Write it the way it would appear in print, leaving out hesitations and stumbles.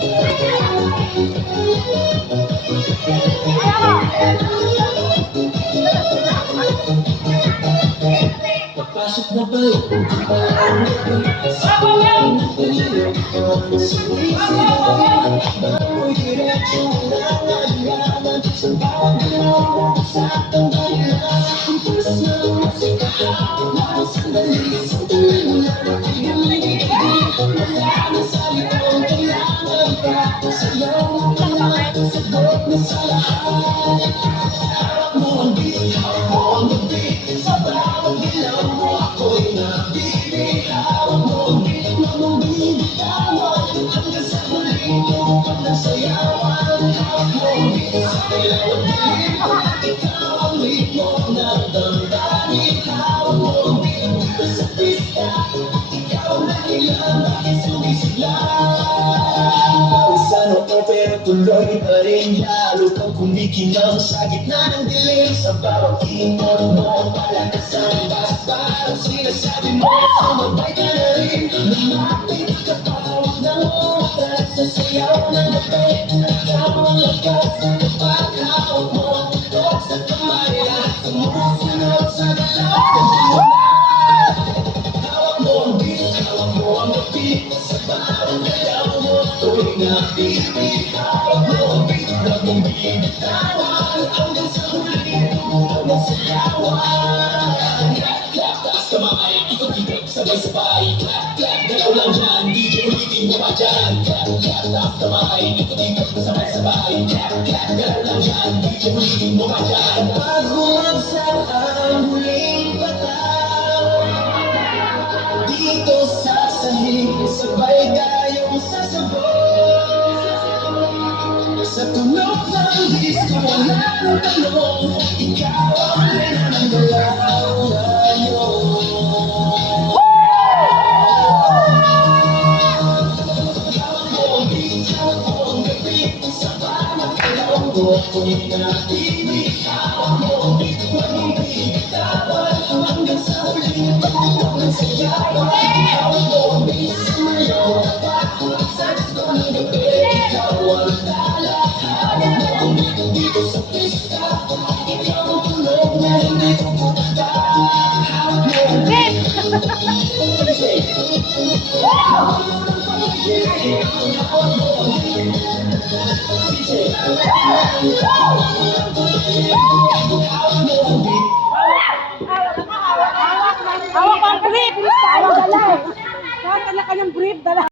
Papasok na ba yung ako'y diretsong nalalaman sa bawang galaw sa tanggalan. Kumpas na musika, mga sandali sa tuwing wala na kayong nagiging. Wala na sa likong kailangan ka, sayaw mo ka na, sagot na sa lahat. Hawak mo ang beat, hawak mo ang beat, sa bawang galaw mo ako'y nabibig. Hawak mo ang beat, mamubibitawan, hanggang sa huling tupad ng sayawan. Hawak mo ang beat, sa ilawang dilim, ikaw ang ritmo ng damdamin. Hawak mo ang beat, dito sa pista, ikaw ang dahilan bakit sumisigla. Sa noo pero tuloy pa rin, lalo kang kumikinang sa gitna ng dilim. Sa bawat ikot mo, palakas ang basbas. Sinasabi mo, sumabay ka na rin. Lumapit ka pa ng oras sa sayaw ng gabi. Ikaw ang lakas ng paghawak mo, tutok sa kamay at sumusunod sa galaw. Hawak mo ang beat, hawak mo ang beat, sa bawat galaw mo ako'y nabibig. Hawak mo ang beat, huwag mong bibitawan, hanggang sa huling tupad ng sayawan. Clap, clap, taas kamay, ikot-ikot, sabay-sabay. Clap, clap, galaw lang dyan, DJ ulitin mo pa dyan. Clap, clap, taas kamay, ikot-ikot, sabay-sabay. Clap, clap, galaw lang dyan, DJ ulitin mo pa dyan. Pag bumagsak ang huling bataw, dito sa sahig, sabay tayong sasabog. Sa tunog ng disco, wala nang tanong, ikaw ang reyna ng galaw ngayon. Hawak mo ang beat, hawak mo ang beat, sa bawat galaw mo ako'y nabibig. Hawak mo ang beat, huwag mong bibitawan, hanggang sa huling tupad ng sayawan. Hawak mo ang beat, sumayaw ka pa, sa gusto ng gabi. Ikaw ang tala, hawak mo ang beat, dito sa pista, ikaw ang tunog na hindi pupunta. Hawak mo ang beat, hawak mo ang beat, hawak mo ang beat. Hawak ang brief! Hawak dala eh! Hawak dala ka ng brief, dala.